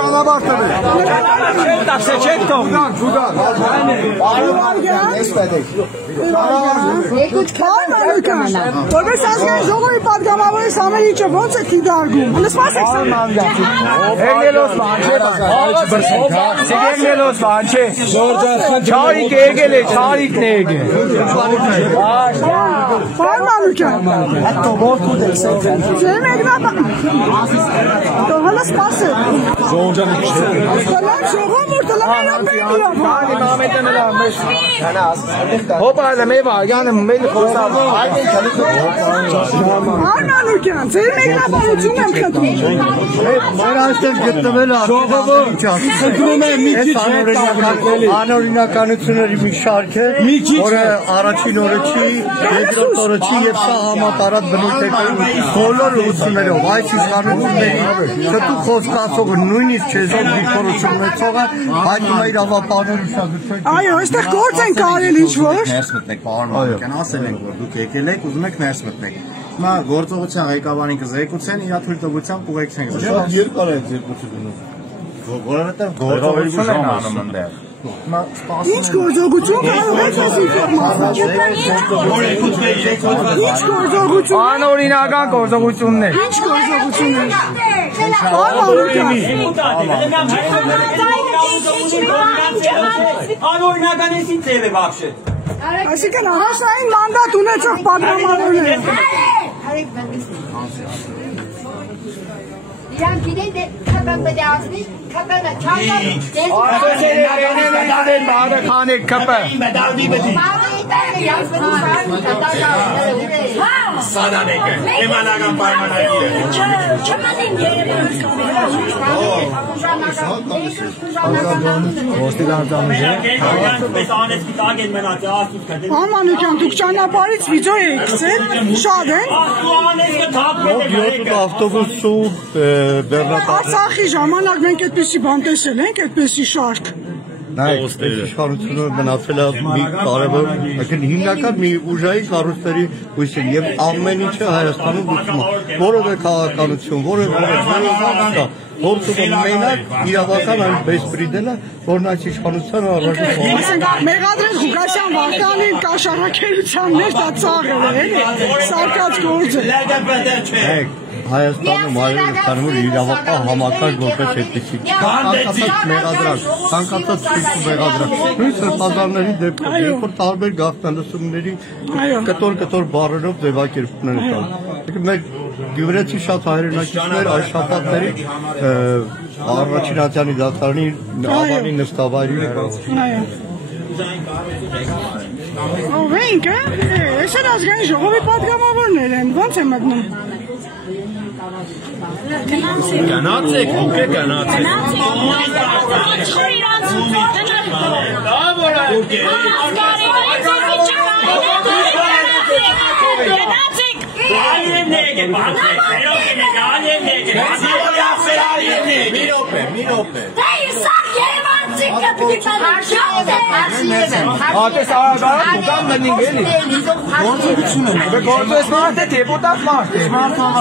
ճանապարհ տվեք։ Տաքսեչեք թող։ Ջուգան։ Եկուց քարմանական։ Որպես ազգային ժողովի պատգամավորի Սամերիչը ո՞նց է դիդարգում։ Լսված եք Սամերիչը։ Եկելոս բանչե։ Եկելոս բանչե։ Չարիկ եկել է, չարիկն է եկել։ Քարմանական։ Հետո ո՞րքու դեք սենցեն։ Ձեր մեկնա։ Դողալը սպասը։ Ժողովրդի Սալամ ժողովուրդ, լավ բերիա։ Բանի մամետը նրա մեջ։ Հոպա լմեվա, յանը մել խոսավ։ Քարմանական, ձեր մեկնաբանություն եմ խնդրում։ Մեր այստեղ գտնվել է ժողովուրդ։ Խնդրում եմ մի քիչ անօրինականությունների մի շարք է, որը առաջին օրը չի, երկրորդ օրը չի եւ սա համատարած բնույթ է բոլոր լուծումներով, այս իշխանությունների շտու խոսքացողը նույնիսկ չեզոք դիրքորություն ունեցողը հայտնում է իր ավապահների շահգրթել։ Այո, այստեղ գործ են կարել ինչ-որ։ Ներս մտնեք, պարոն Մանուկյան, ասել ենք, որ դուք եկել եք, ուզում եք ներս մտնեք։ Հիմա գործողության ղեկավարին կզեկուցեն, իր թույլտվությամբ կուղեկցենք։ Շատ երկար է ձերբությունը։ Որովհետև գործողություն են անում այնտեղ։ Ինչ գործողություն կարող եք այս ինֆորմացիա։ Ինչ գործողություն։ Անօրինական գործողություններ։ Ինչ գործողություններ։ Անօրինական է ինչ է вообще։ Այսինքն հանրային մանդատ ունեցող պատգամավորներ։ Իրանք իրեն քական բդացնի, քականը չանալ, Դեն բարը քանեք կպը։ Սադանեկը, էմանական պայմանագիր է։ Չմանին երևանց Ամանուկյան, դուք ճանապարհից վիդեո եք գցել, շատ են։ Ավտոբուս ու բեռնատար։ Արցախի ժամանակ մենք այդպեսի բան տեսել ենք, այդպեսի շարք։ Նայեք, իշխանությունը մնացել է մի կարևոր, հիմնական մի ուժային կառույցների հույսին եւ ամեն ինչը Հայաստանում լուծում է։ Որևէ քաղաքականություն, որևէ գործը մենակ իրավական այն բեսպրիդելը, որն այս իշխանությանը առաջին Ասենք մեղադրել Ղուկասյան Վահկանին կաշառակերության մեջ դա ծաղր է, էլի, սարկած գործ է։ Հայաստանում այլևս կանում է իրավական համակարգ որպես այդպեսի։ Ցանկացած մեղադրանք, ցանկացած ցույց մեղադրանք։ Նույն սրբազանների դեպքում, երբ որ տարբեր գաղտնալսումների կտոր բառերով ձևակերպումներ են տալիս։ Մեր գյումրեցի շատ հայրենակիցներ այս շաբաթների առաջին ատյանի դատարանի ավանի նստավայրի Ով ենք, այս են ազգային ժողովի պատգամավորներ են, ո՞նց է մտնում։ Գնացեք, դուք եք գնացեք։ Ատես արագարան դուկան մնինգ էլի։ Գործոց մարդ է, դեպոտատ մարդ է։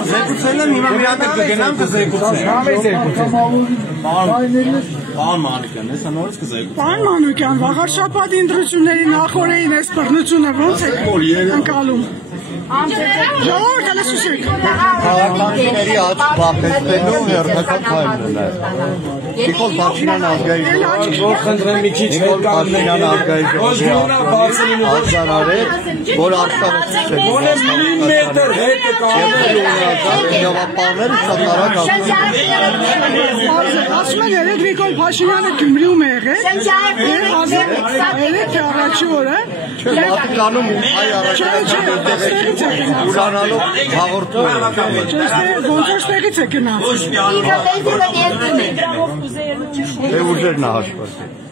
Զեկուցել եմ, հիմա մի հատ կգնամ կզեկուցեմ։ Պարոն Մանուկյան, հեսա նորից կզեկուցեմ։ Պարոն Մանուկյան, վաղար շաբաթ ընտրությունների նախօրեին այս բռնությունը ո՞նց է ընկալում։ Ժողովուրդը լսուշեք։ Քաղաքացիների աչք բախեցնելու հերթական քայլն է։ Նիկոլ Փաշինյանը ազգային Խնդրեմ մի քիչ Փաշինյանը ազգային արձանարել, որ արշավը Ոնե միլիմետր հետը կանել իրավապահները շատ արագ Ասում են երեք Նիկոլ Փաշինյանը Գյումրիում է եղել։ Երեք թե առաջի օրը։ Վատիկանում հայ առաջին ուրանալով հաղորդում է։ Ոնց ստեղից է գնաց։ Դե ուժերն է հաշվարկել։